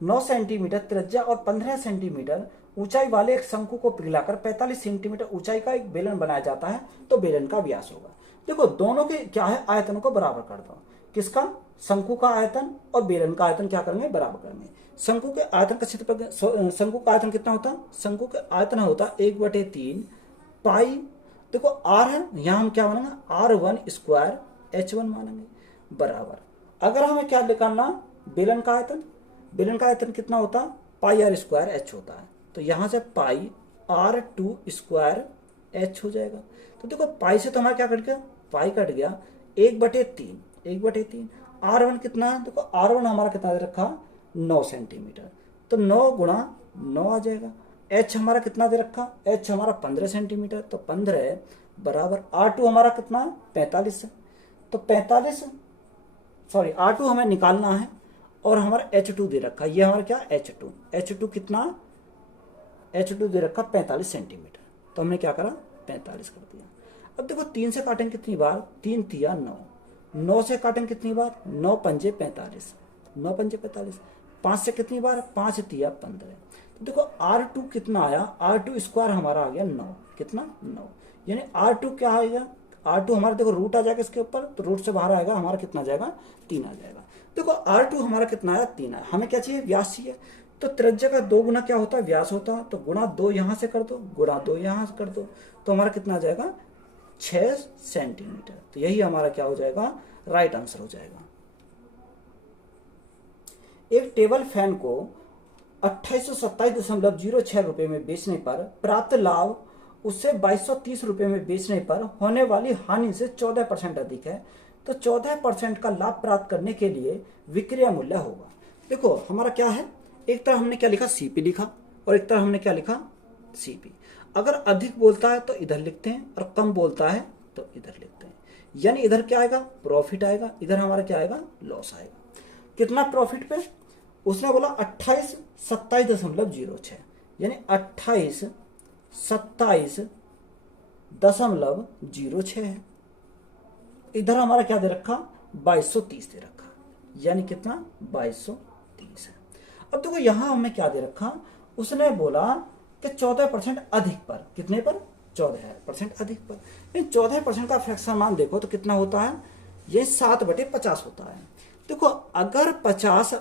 9 सेंटीमीटर त्रिज्या और 15 सेंटीमीटर ऊंचाई वाले एक शंकु को पिघलाकर 45 सेंटीमीटर ऊंचाई का एक बेलन बनाया जाता है, तो बेलन का व्यास होगा। देखो दोनों के क्या है, आयतनों को बराबर कर दो। किसका, शंकु का आयतन और बेलन का आयतन क्या करेंगे, बराबर करेंगे। शंकु के आयतन का क्षेत्रफल, शंकु का आयतन कितना होता है, शंकु का आयतन होता है 1/3 पाई। देखो आर है, यहां हम क्या मानेंगे, R1² H1 मानेंगे, बराबर। अगर हमें क्या निकालना, बेलन का आयतन, बेलन का आयतन कितना होता है, πr² H होता है। तो यहां से πr2² H हो जाएगा। तो देखो पाई से तो हमारा क्या कट गया, पाई कट गया, 1/3, 1/3। R1 कितना है, देखो R1 हमारा कितना दे रखा, 9 सेंटीमीटर, तो 9 गुणा 9 आ जाएगा। H हमारा कितना दे रखा, H हमारा 15 सेंटीमीटर, तो 15 बराबर R2 हमारा कितना है, 45 है। तो 45, सॉरी R2 हमें निकालना है और हमारा H2 दे रखा, ये हमारा क्या, H2 कितना, H2 दे रखा 45 सेंटीमीटर, तो हमने क्या करा, 45 कर दिया। अब देखो 3 से काटेंगे कितनी बार, 3 तिया 9, 9 से काटेंगे कितनी बार, 9 पंजे 45, 9 पंजे 45, 5 से कितनी बार, 5 तिया 15। तो देखो R2 कितना आया, R2 स्क्वायर हमारा आ गया 9, कितना 9, यानी R2 क्या आएगा, R2 हमारा देखो रूट आ जाएगा इसके ऊपर, तो रूट से बाहर आएगा हमारा कितना जाएगा, 3 आ जाएगा। देखो R2 हमारा कितना आया, 3 आया। हमें क्या चाहिए, व्यास चाहिए, तो त्रिज्या का 2 गुना क्या होता है, व्यास होता है, तो गुणा 2 यहां से कर दो, गुणा 2 यहां से कर दो, तो हमारा कितना आ जाएगा, 6 सेंटीमीटर। तो यही हमारा क्या हो जाएगा, राइट आंसर हो जाएगा। एक टेबल फैन को 2827.06 रुपए में बेचने पर प्राप्त लाभ उससे 2230 रुपए में बेचने पर होने वाली हानि से 14% अधिक है, तो 14% का लाभ प्राप्त करने के लिए विक्रय मूल्य होगा। देखो हमारा क्या है, एक तरफ हमने क्या लिखा, सीपी लिखा, और एक तरफ हमने क्या लिखा, सीपी। अगर अधिक बोलता है तो इधर लिखते हैं, और कम बोलता है तो इधर लिखते हैं। यानी इधर क्या आएगा, प्रॉफिट आएगा, इधर हमारा क्या आएगा, लॉस आएगा। कितना प्रॉफिट पे, उसने बोला 2827.06, यानी 2827.06 है। इधर हमारा क्या दे रखा, 2230 दे रखा, यानी कितना, 2230 है। अब देखो यहां हमें क्या दे रखा, उसने बोला कि 14% अधिक पर, कितने पर, 14% अधिक पर। इन 14% का फ्रैक्शन मान देखो तो कितना होता है, ये 7/50 होता है। देखो अगर 50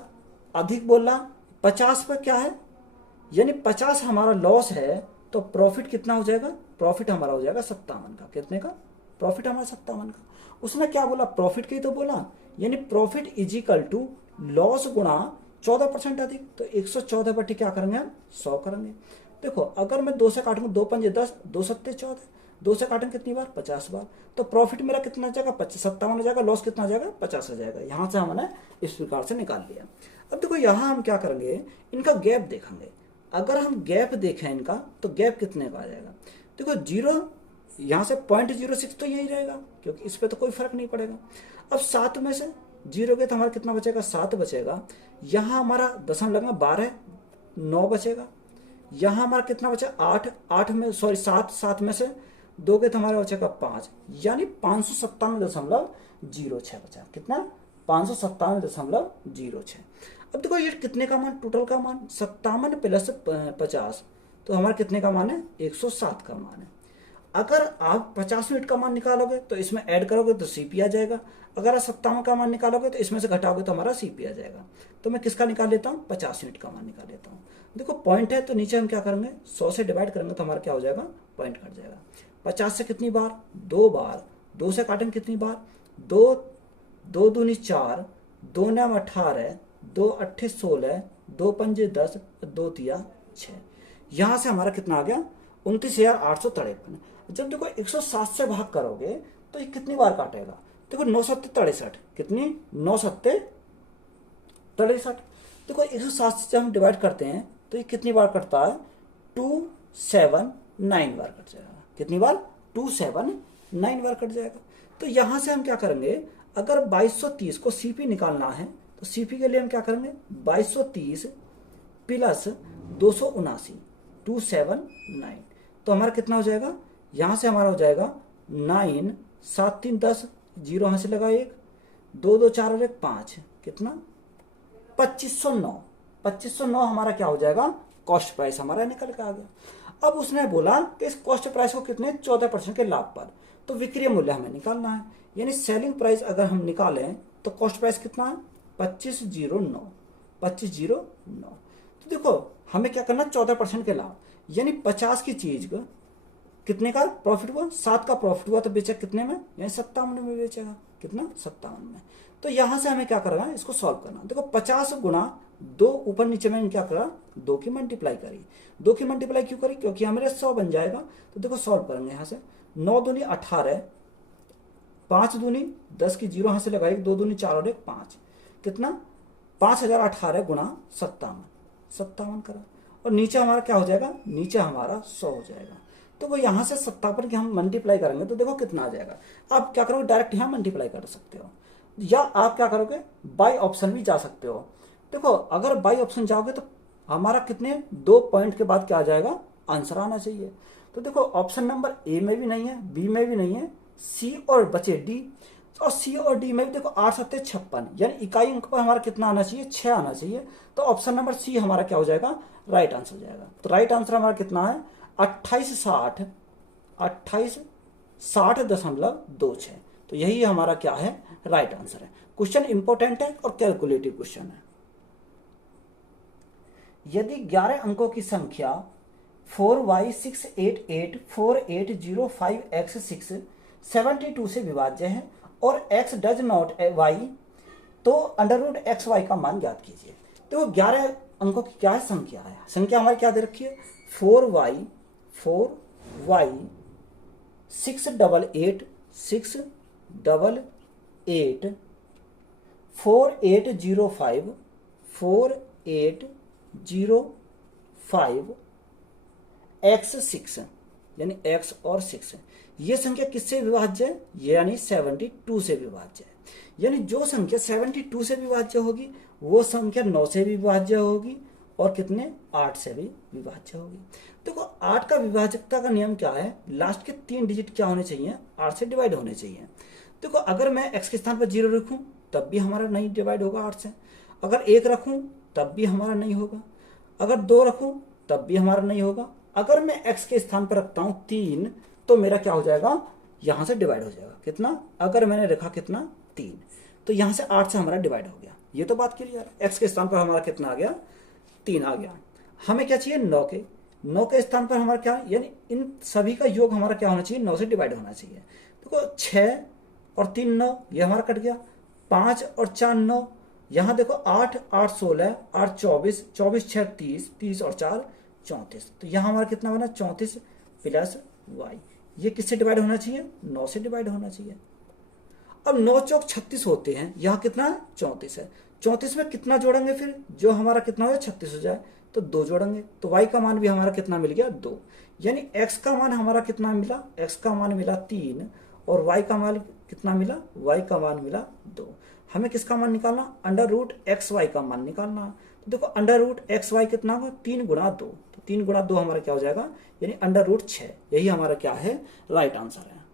अधिक बोला, 50 पर क्या है, यानी 50 हमारा लॉस है, तो प्रॉफिट कितना हो जाएगा, प्रॉफिट हमारा हो जाएगा 57 का, कितने का, प्रॉफिट हमारा 57 का। उसने क्या बोला, प्रॉफिट की तो बोला, यानी प्रॉफिट इजिकल टू लॉस गुणा 14% अधिक, तो 114 बटे क्या करेंगे हम, 100 करेंगे। देखो अगर मैं 2 से काटूंगा, 2 पंजे 10, 2 सत्ते 14, 2 से काटेंगे कितनी बार, 50 बार, तो प्रॉफिट मेरा कितना जाएगा, 57 हो जाएगा, लॉस कितना जाएगा, 50 हो जाएगा। यहां से हमने इस प्रकार से निकाल लिया। अब देखो यहां हम क्या करेंगे, इनका गैप देखेंगे। अगर हम गैप देखें इनका, तो गैप कितने का आ जाएगा, देखो 0 यहां से 0.06 तो यही रहेगा, क्योंकि इस पर तो कोई फर्क नहीं पड़ेगा। अब 7 में से 0 गए तो हमारा कितना बचेगा, 7 बचेगा। यहां हमारा दशम लगेगा 12, 9 बचेगा। यहां हमारा कितना बचा, 8, 8 में सॉरी 7, 7 में से 2 गए तो हमारा बचेगा 5, यानी 557.06 बचा। कितना, 557.06। अब देखो ये कितने का मान, टोटल का मान 57 प्लस 50, तो हमारा कितने का मान है, 107 का मान है। अगर आप 50 यूनिट का मान निकालोगे तो इसमें ऐड करोगे तो सीपी आ जाएगा। अगर आप 57 का मान निकालोगे तो इसमें से घटाओगे तो हमारा सीपी आ जाएगा। तो मैं किसका निकाल लेता हूँ, 50 यूनिट का मान निकाल लेता हूँ। देखो पॉइंट है तो नीचे हम क्या करेंगे, 100 से डिवाइड करेंगे तो हमारा क्या हो जाएगा, पॉइंट कट जाएगा। 50 से कितनी बार, 2 बार, 2 से काटेंगे कितनी बार, 2, 2 दूनी 4, 2 9 18, 2 8 16, 2 पंजे 10, 2 तिया 6। यहां से हमारा कितना आ गया, 29,853। जब देखो 107 से भाग करोगे तो ये कितनी बार काटेगा, देखो 9 7 63, कितनी, 9 7 63। देखो 107 से जब हम डिवाइड करते हैं तो ये कितनी बार कटता है, 279 बार कट जाएगा। कितनी बार, 279 बार कट जाएगा। तो यहां से हम क्या करेंगे, अगर 2230 को सीपी निकालना है तो सीपी के लिए हम क्या करेंगे, 2230 प्लस 279, 279, तो हमारा कितना हो जाएगा, यहां से हमारा हो जाएगा 9, 7 3 10, 0 यहां से लगा 1, 2 2 4 और 1 5, कितना, 2509। 2509 हमारा क्या हो जाएगा, कॉस्ट प्राइस हमारा निकल के आ गया। अब उसने बोला कि इस कॉस्ट प्राइस को कितने, 14% के लाभ पर, तो विक्रय मूल्य हमें निकालना है। यानी सेलिंग प्राइस अगर हम निकालें तो कॉस्ट प्राइस कितना है, 2509, 2509। तो देखो हमें क्या करना, 14% के लाभ, यानी 50 की चीज को कितने का प्रॉफिट हुआ, 7 का प्रॉफिट हुआ, तो बेचा कितने में, यानी 57 में बेचेगा। कितना, 57 में। तो यहां से हमें क्या करना है, इसको सॉल्व करना। देखो 50 गुणा 2, ऊपर नीचे मैंने क्या करा, 2 की मल्टीप्लाई करी। 2 की मल्टीप्लाई क्यों करी, क्योंकि हमारे 100 बन जाएगा। तो देखो सॉल्व करेंगे यहां से, 9 दूनी 18, 5 दूनी 10 की 0 यहाँ से लगा, 1 2 दूनी 4 और 1 5, कितना 5018 गुणा 57 करा, और नीचे हमारा क्या हो जाएगा, नीचे हमारा 100 हो जाएगा। तो वो यहाँ से 57 की हम मल्टीप्लाई करेंगे तो देखो कितना आ जाएगा। आप क्या करोगे, डायरेक्ट यहाँ मल्टीप्लाई कर सकते हो, या आप क्या करोगे, बाय ऑप्शन भी जा सकते हो। देखो अगर बाय ऑप्शन जाओगे तो हमारा कितने 2 पॉइंट के बाद क्या आ जाएगा, आंसर आना चाहिए। तो देखो ऑप्शन नंबर ए में भी नहीं है, बी में भी नहीं है, सी और बचे डी, और सी और डी में भी देखो 8 7 56, यानी इकाई अंक पर हमारा कितना आना चाहिए, 6 आना चाहिए। तो ऑप्शन नंबर सी हमारा क्या हो जाएगा, राइट आंसर हो जाएगा। तो राइट आंसर हमारा कितना है 2860.26। तो यही हमारा क्या है, राइट आंसर है। क्वेश्चन इंपॉर्टेंट है और कैलकुलेटिव क्वेश्चन है। यदि 11 अंकों की संख्या 4y6884805x6 72 से विभाज्य है और x डज नॉट y, तो अंडर रूट एक्स वाई का मान ज्ञात कीजिए। तो 11 अंकों की क्या है, संख्या है। संख्या हमारी क्या दे रखी है, 4y 688 4805 x6, यानी x और 6। ये संख्या किससे विभाज्य है, यानी 72 से विभाज्य है। यानी जो संख्या 72 से विभाज्य होगी वो संख्या 9 से भी विभाज्य होगी और कितने 8 से भी विभाज्य होगी। देखो 8 का विभाजकता का नियम क्या है, लास्ट के 3 डिजिट क्या होने चाहिए, 8 से डिवाइड होने चाहिए। देखो अगर मैं x के स्थान पर 0 रखूं तब भी हमारा नहीं डिवाइड होगा 8 से, अगर 1 रखूं तब भी हमारा नहीं होगा, अगर 2 रखूं तब भी हमारा नहीं होगा। अगर मैं x के स्थान पर रखता हूं 3 तो मेरा क्या हो जाएगा, यहां से डिवाइड हो जाएगा कितना, अगर मैंने रखा कितना 3 तो यहां से 8 से हमारा डिवाइड हो गया। ये तो बात क्लियर है। x के स्थान पर हमारा कितना आ गया, 3 आ गया। हमें क्या चाहिए, 9 के स्थान पर हमारा क्या, यानी इन सभी का योग हमारा क्या होना चाहिए, 9 से डिवाइड होना चाहिए। देखो 6 और 3 9, ये हमारा कट गया। 5 और 4 9, यहाँ देखो 8 8 16, 8 24, 24 6 30, 30 और 4 34। तो यहाँ हमारा कितना बना 34 प्लस वाई। ये किससे डिवाइड होना चाहिए, 9 से डिवाइड होना चाहिए। अब 9 चौक 36 होते हैं, यहाँ कितना 34 है। 34 में कितना जोड़ेंगे फिर, जो हमारा कितना हो जाए 36 हो जाए, तो 2 जोड़ेंगे, तो y का मान भी हमारा कितना मिल गया 2। यानी x का मान हमारा कितना मिला, x का मान मिला 3 और y का मान कितना मिला, y का मान मिला 2। हमें किसका मान निकालना, अंडर रूट एक्स वाई का मान निकालना। तो देखो अंडर रूट एक्स वाई कितना होगा, 3 गुणा 2, तो 3 गुणा 2 हमारा क्या हो जाएगा, यानी अंडर रूट 6। यही हमारा क्या है, राइट आंसर है।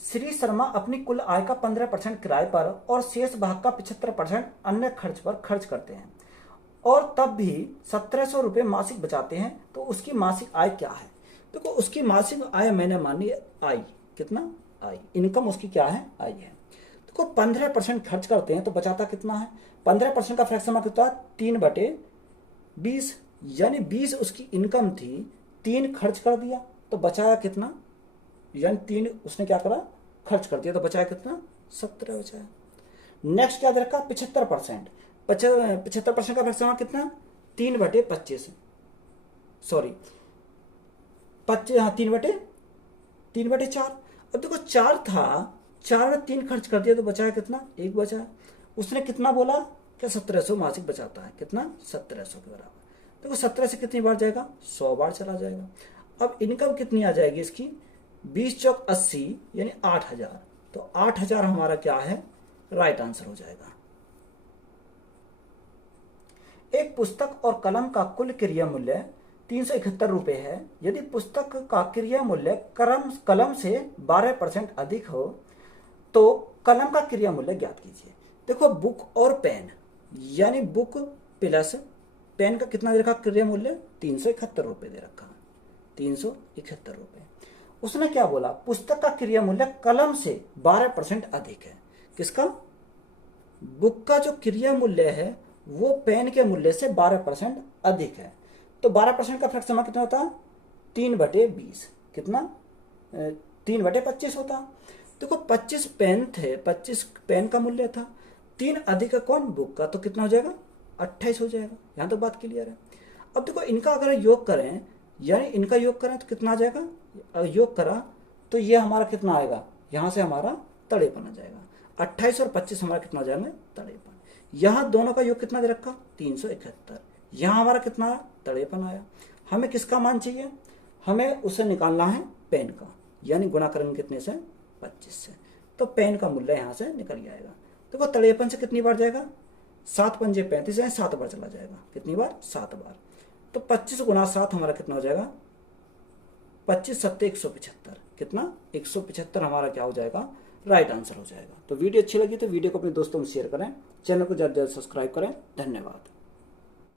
श्री शर्मा अपनी कुल आय का 15% किराए पर और शेष भाग का 75% अन्य खर्च पर खर्च करते हैं और तब भी 1700 रुपये मासिक बचाते हैं, तो उसकी मासिक आय क्या है। देखो उसकी मासिक आय मैंने मानी आई, कितना आई, इनकम उसकी क्या है, आई है। देखो 15% खर्च करते हैं तो बचाता कितना है, 15% का फ्रैक्शन कितना है 3/20, यानी 20 उसकी इनकम थी, 3 खर्च कर दिया तो बचाया कितना, यानी 3 उसने क्या करा, खर्च कर दिया तो बचाया कितना 17 बचाया। नेक्स्ट क्या दे रखा 75%, 75% का फ्रैक्शन कितना 3/25, सॉरी 3/4। अब देखो 4 था, 4 में 3 खर्च कर दिया तो बचाया कितना 1 बचाया। उसने कितना बोला क्या 1700 मासिक बचाता है, कितना 1700 के बराबर। देखो 17 से कितनी बार जाएगा, 100 बार चला जाएगा। अब इनकम कितनी आ जाएगी इसकी, 20 चौक 80 यानी 8000, तो 8000 हमारा क्या है, राइट आंसर हो जाएगा। एक पुस्तक और कलम का कुल क्रिया मूल्य 371 रुपये है। यदि पुस्तक का क्रिया मूल्य कलम से 12% अधिक हो तो कलम का क्रिया मूल्य ज्ञात कीजिए। देखो बुक और पेन, यानी बुक प्लस पेन का कितना दे रखा क्रिया मूल्य 371 रुपये दे रखा, 371 रुपये। उसने क्या बोला, पुस्तक का क्रिया मूल्य कलम से 12% अधिक है। किसका, बुक का जो क्रिया मूल्य है वो पेन के मूल्य से 12% अधिक है। तो 12% का फ्रैक्शन कितना होता, 3/20, कितना 3/25 होता। देखो 25 पेन थे, 25 पेन का मूल्य था, 3 अधिक कौन, बुक का, तो कितना हो जाएगा 28 हो जाएगा। यहाँ तो बात क्लियर है। अब देखो इनका अगर योग करें, यानी इनका योग करें तो कितना आ जाएगा, योग करा तो ये हमारा कितना आएगा, यहाँ से हमारा 53 आ जाएगा। 28 और 25 हमारा कितना आ जाएगा, 53। यहाँ दोनों का योग कितना दे रखा, 371। यहाँ हमारा कितना आया, 53 आया। हमें किसका मान चाहिए, हमें उसे निकालना है पेन का, यानी गुणा करेंगे कितने से, 25 से, तो पेन का मूल्य यहाँ से निकल जाएगा। देखो 53 से कितनी बार जाएगा, 7 पंजे 35 है, 7 बार चला जाएगा। कितनी बार, 7 बार। तो 25 गुणा 7 हमारा कितना हो जाएगा, 25 सत्ते 175। कितना, 175 हमारा क्या हो जाएगा, राइट आंसर हो जाएगा। तो वीडियो अच्छी लगी तो वीडियो को अपने दोस्तों में शेयर करें, चैनल को ज़्यादा से ज़्यादा सब्सक्राइब करें। धन्यवाद।